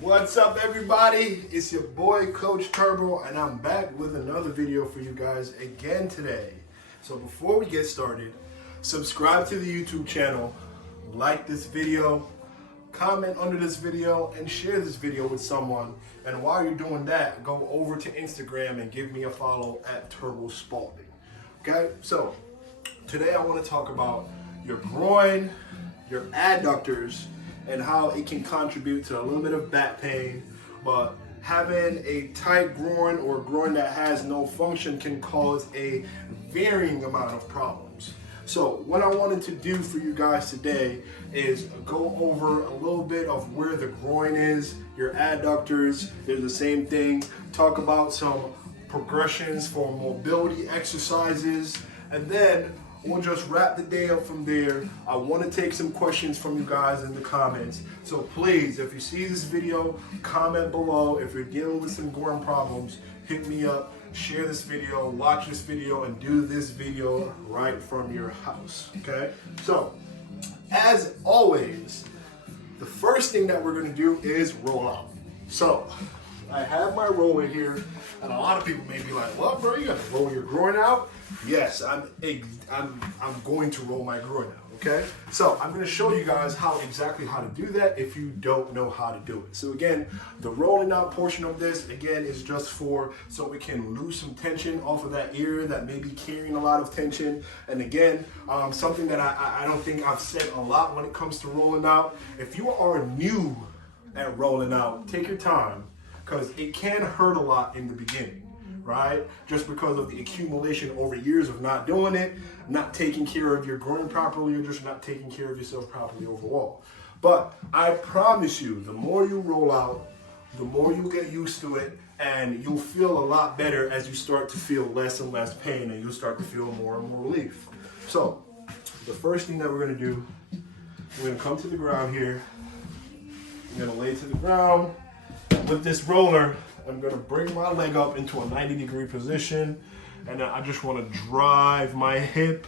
What's up, everybody? It's your boy Coach Turbo, and I'm back with another video for you guys again today. So before we get started, subscribe to the YouTube channel, like this video, comment under this video, and share this video with someone. And while you're doing that, go over to Instagram and give me a follow at Turbo Spalding. Okay, so today I want to talk about your groin, your adductors, and how it can contribute to a little bit of back pain. But having a tight groin or a groin that has no function can cause a varying amount of problems. So what I wanted to do for you guys today is go over a little bit of where the groin is, your adductors, they're the same thing, talk about some progressions for mobility exercises, and then we'll just wrap the day up from there. I want to take some questions from you guys in the comments. So please, if you see this video, comment below. If you're dealing with some groin problems, hit me up, share this video, watch this video, and do this video right from your house, okay? So, as always, the first thing that we're gonna do is roll out. So, I have my roller here, and a lot of people may be like, "Well, bro, you gotta roll your groin out." Yes, I'm going to roll my groin out, okay? So I'm gonna show you guys exactly how to do that if you don't know how to do it. So again, the rolling out portion of this, again, is just so we can lose some tension off of that area that may be carrying a lot of tension. And again, something that I don't think I've said a lot when it comes to rolling out. If you are new at rolling out, take your time, because it can hurt a lot in the beginning, right? Just because of the accumulation over years of not doing it, not taking care of your groin properly, or just not taking care of yourself properly overall. But I promise you, the more you roll out, the more you get used to it, and you'll feel a lot better as you start to feel less and less pain, and you'll start to feel more and more relief. So the first thing that we're gonna do, we're gonna come to the ground here. I'm gonna lay to the ground. With this roller, I'm gonna bring my leg up into a 90-degree position, and I just wanna drive my hip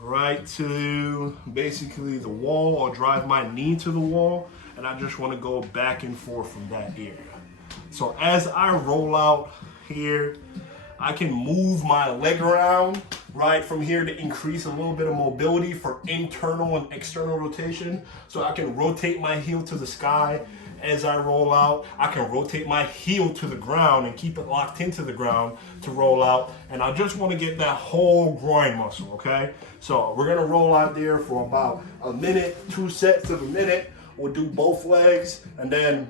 right to basically the wall, or drive my knee to the wall, and I just wanna go back and forth from that area. So as I roll out here, I can move my leg around right from here to increase a little bit of mobility for internal and external rotation. So I can rotate my heel to the sky as I roll out. I can rotate my heel to the ground and keep it locked into the ground to roll out. And I just want to get that whole groin muscle, okay? So we're gonna roll out there for about a minute, 2 sets of a minute. We'll do both legs, and then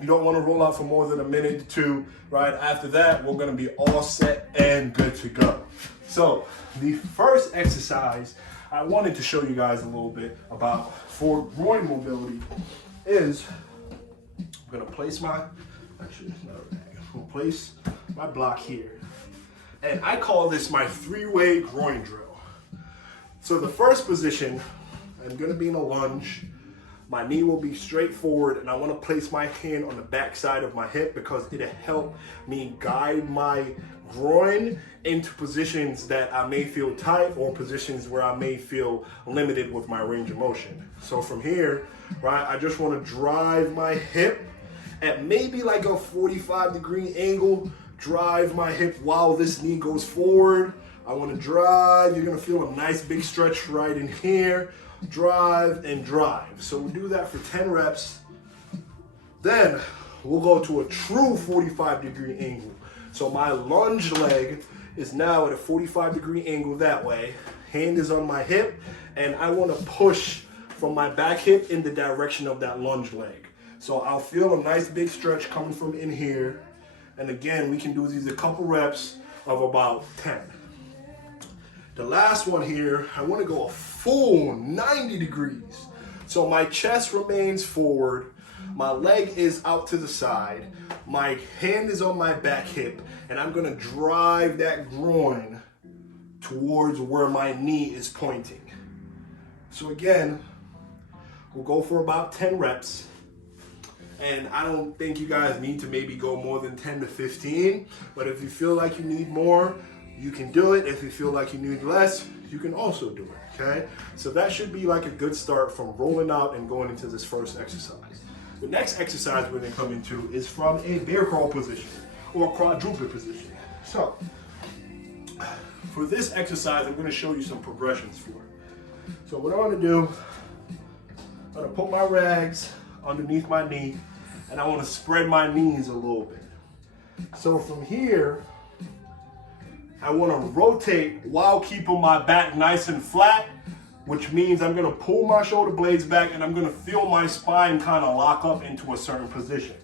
you don't want to roll out for more than a minute or two. Right after that, we're gonna be all set and good to go. So the first exercise I wanted to show you guys a little bit about for groin mobility is I'm gonna place my block here, and I call this my 3-way groin drill. So the first position, I'm gonna be in a lunge. My knee will be straight forward, and I want to place my hand on the back side of my hip because it'll help me guide my groin into positions that I may feel tight, or positions where I may feel limited with my range of motion. So from here, right, I just want to drive my hip at maybe like a 45-degree angle, drive my hip while this knee goes forward. I want to drive. You're going to feel a nice big stretch right in here. Drive and drive. So we'll do that for 10 reps. Then we'll go to a true 45-degree angle. So my lunge leg is now at a 45-degree angle that way. Hand is on my hip, and I want to push from my back hip in the direction of that lunge leg. So I'll feel a nice big stretch coming from in here. And again, we can do these a couple reps of about 10. The last one here, I want to go a full 90 degrees. So my chest remains forward, my leg is out to the side, my hand is on my back hip, and I'm going to drive that groin towards where my knee is pointing. So again, we'll go for about 10 reps. And I don't think you guys need to maybe go more than 10 to 15, but if you feel like you need more, you can do it. If you feel like you need less, you can also do it, okay? So that should be like a good start from rolling out and going into this first exercise. The next exercise we're going to come into is from a bear crawl position or quadruped position. So, for this exercise, I'm going to show you some progressions for it. So what I want to do, I'm going to put my rags underneath my knee, and I want to spread my knees a little bit. So from here, I want to rotate while keeping my back nice and flat, which means I'm going to pull my shoulder blades back and I'm going to feel my spine kind of lock up into a certain position.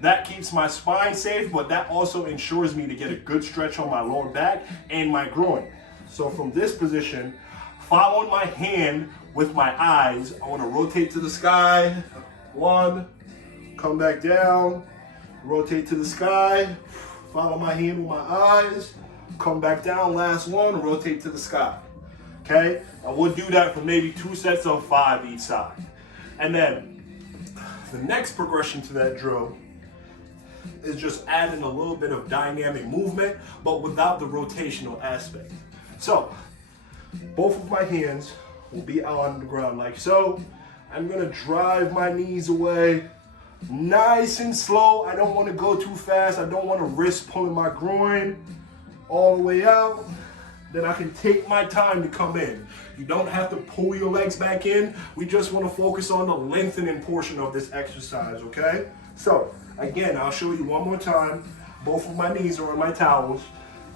That keeps my spine safe, but that also ensures me to get a good stretch on my lower back and my groin. So from this position, following my hand with my eyes, I want to rotate to the sky. 1, come back down, rotate to the sky, follow my hand with my eyes, come back down, last one, rotate to the sky. Okay, I would do that for maybe 2 sets of 5 each side. And then the next progression to that drill is just adding a little bit of dynamic movement, but without the rotational aspect. So both of my hands will be on the ground like so. I'm gonna drive my knees away, nice and slow. I don't want to go too fast. I don't want to risk pulling my groin all the way out. Then I can take my time to come in. You don't have to pull your legs back in. We just want to focus on the lengthening portion of this exercise, okay? So, again, I'll show you one more time. Both of my knees are on my towels,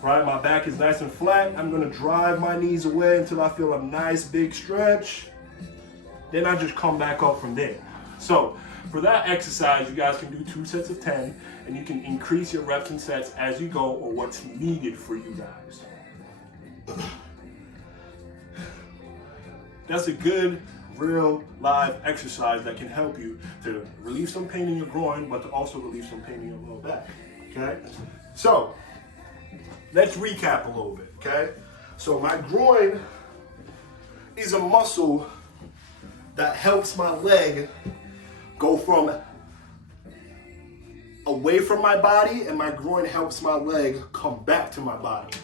right? My back is nice and flat. I'm gonna drive my knees away until I feel a nice big stretch. Then I just come back up from there. So, for that exercise, you guys can do 2 sets of 10, and you can increase your reps and sets as you go or what's needed for you guys. That's a good, real, live exercise that can help you to relieve some pain in your groin, but to also relieve some pain in your lower back, okay? So, let's recap a little bit, okay? So my groin is a muscle that helps my leg go from away from my body, and my groin helps my leg come back to my body.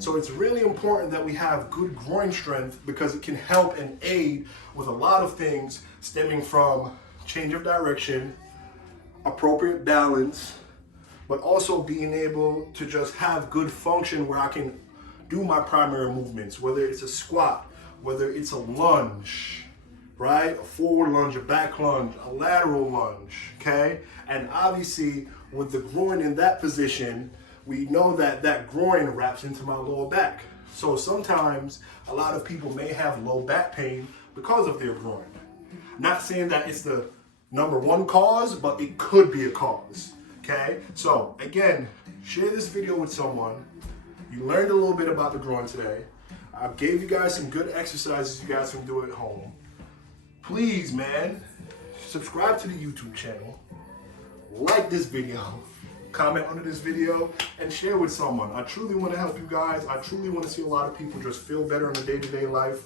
So it's really important that we have good groin strength because it can help and aid with a lot of things stemming from change of direction, appropriate balance, but also being able to just have good function where I can do my primary movements, whether it's a squat, whether it's a lunge, right? A forward lunge, a back lunge, a lateral lunge, okay? And obviously with the groin in that position, we know that that groin wraps into my lower back. So sometimes a lot of people may have low back pain because of their groin. Not saying that it's the #1 cause, but it could be a cause, okay? So again, share this video with someone. You learned a little bit about the groin today. I gave you guys some good exercises you guys can do at home. Please, man, subscribe to the YouTube channel, like this video, comment under this video, and share with someone. I truly want to help you guys. I truly want to see a lot of people just feel better in their day-to-day life.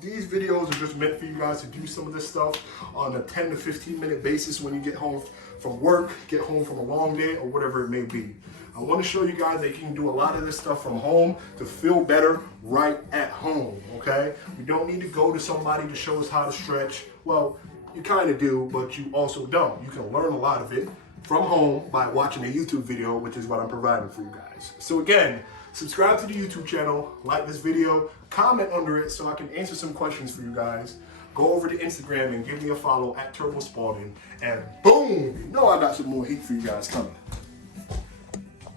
These videos are just meant for you guys to do some of this stuff on a 10 to 15 minute basis when you get home from work, get home from a long day, or whatever it may be. I want to show you guys that you can do a lot of this stuff from home to feel better right at home, okay? We don't need to go to somebody to show us how to stretch. Well, you kind of do, but you also don't. You can learn a lot of it from home by watching a YouTube video, which is what I'm providing for you guys. So again, subscribe to the YouTube channel, like this video, comment under it so I can answer some questions for you guys. Go over to Instagram and give me a follow at Turbo Spalding, and boom, you know I got some more heat for you guys coming.